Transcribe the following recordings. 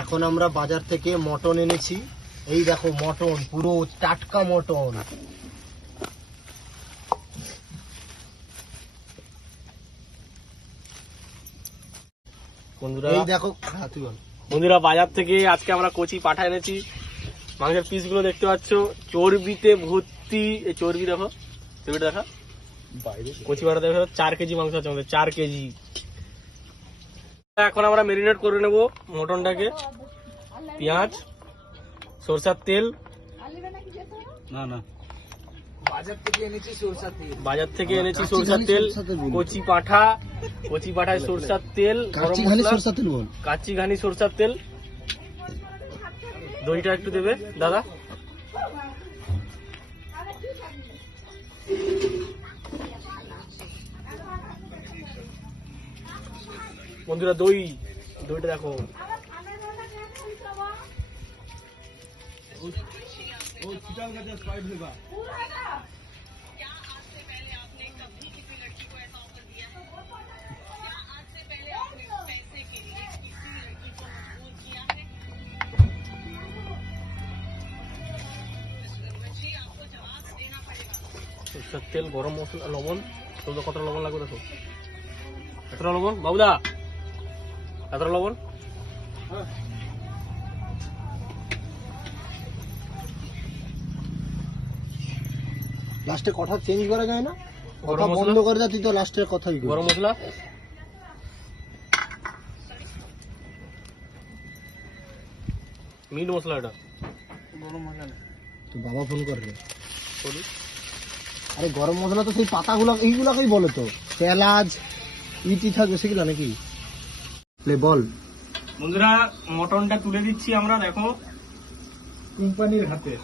এখন আমরা বাজার থেকে মটন এনেছি। এই দেখো মটন, পুরো টাটকা মটন। বন্ধুরা এই দেখো, তুই বল। বন্ধুরা বাজার থেকে আজকে আমরা কচি পাঠা এনেছি। মাংসের পিস গুলো দেখতে পাচ্ছ, চর্বিতে ভর্তি। এই চর্বি দেখো, চর্বিটা দেখা, কচি পাঠা দেখো। 4 কেজি মাংস আছে আমাদের, 4 কেজি। এখন আমরা ম্যারিনেট করে নেব মটনটাকে। পেঁয়াজ, সরষের তেল, বাজার থেকে এনেছি সরষের তেল, কচি পাঠায় সরষের তেল, কাচ্চি ঘানি সরষের তেল। দইটা একটু দেবে দাদা। বন্ধুরা দইটা দেখো। সরষের তেল, গরম মশলা, লবণ। তোদের কতটা লবণ লাগবে দেখো। এতটা লবণ বাবুদা, এতটা লবণ। লাস্টে কথা চেঞ্জ করা যায় না? কথা বন্ধ করে দা, তুই তো লাস্টের কথাই। গরম মশলা, মিট মশলা। এটা গরম মশলা তো বাবা ফোন করবে। আরে গরম মশলা তো সেই পাতাগুলো, এইগুলাকেই বলে তো। পেঁয়াজ ইটি থাকবে সেগুলো নাকি? বল। বন্ধুরা মটনটা তুলে দিচ্ছি আমরা, দেখো কোম্পানির হাতে।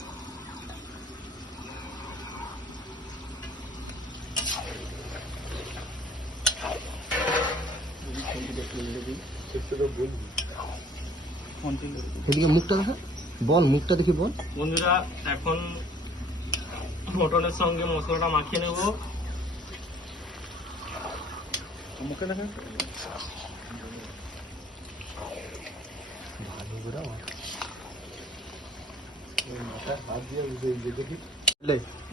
এদিকে মুখটা দেখো, বল, মুখটা দেখি বল। বন্ধুরা এখন মটনের সঙ্গে মশলাটা মাখিয়ে নেব। মুখে দেখে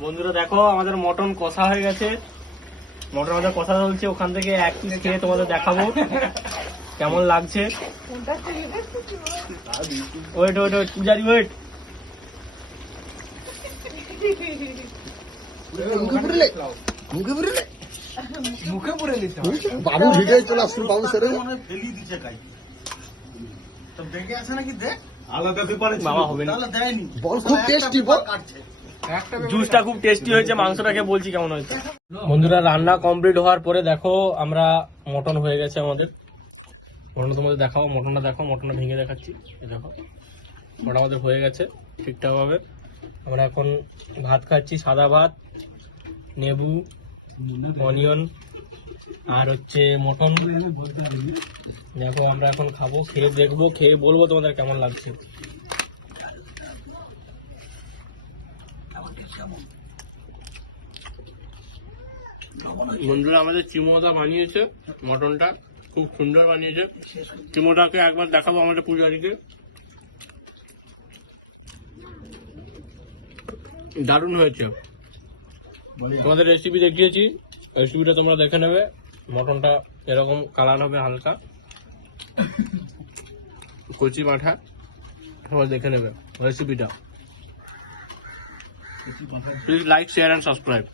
বন্ধুরা দেখো আমাদের মটন কষা হয়ে গেছে। মটন আমাদের কষা চলছে। ওখান থেকে এক পিস খেয়ে তোমাদের দেখাবো কেমন লাগছে। ওয়েট পূজারি ওয়েট। বাবু ভিডিও চলে আসলো, বাবু সেরে ফেলি দিছে কাই তো দেখে আছে নাকি দেখ আলাদা ব্যাপারে বাবা হবে না। তাহলে দেয়নি বল, খুব টেস্টি বল। জুসটা খুব টেস্টি হয়েছে। মাংসটাকে বলছি কেমন হয়েছে। বন্ধুরা রান্না কমপ্লিট হওয়ার পরে দেখো আমরা মটন হয়ে গেছে আমাদের। মটন তোমাদের দেখাও, মটনটা দেখো, মটনটা ভেঙে দেখাচ্ছি। এই দেখো ওটা আমাদের হয়ে গেছে ঠিকঠাক ভাবে। আমরা এখন ভাত খাচ্ছি, সাদা ভাত, নেবু, অনিয়ন আর হচ্ছে মটন। দেখো আমরা এখন খাবো, খেয়ে দেখবো, খেয়ে বলবো তোমাদের কেমন লাগছে। বন্ধুরা আমাদের চিমোদা বানিয়েছে মটনটা, খুব সুন্দর বানিয়েছে। চিমোদাকে একবার দেখাবো আমাদের পূজারীকে। দারুণ হয়েছে। তোমাদের রেসিপি দেখিয়েছি, রেসিপিটা তোমরা দেখে নেবে। মটনটা এরকম কালার হবে হালকা, কচি মাঠা। তোমরা দেখে নেবে রেসিপিটা। Please like, share and subscribe.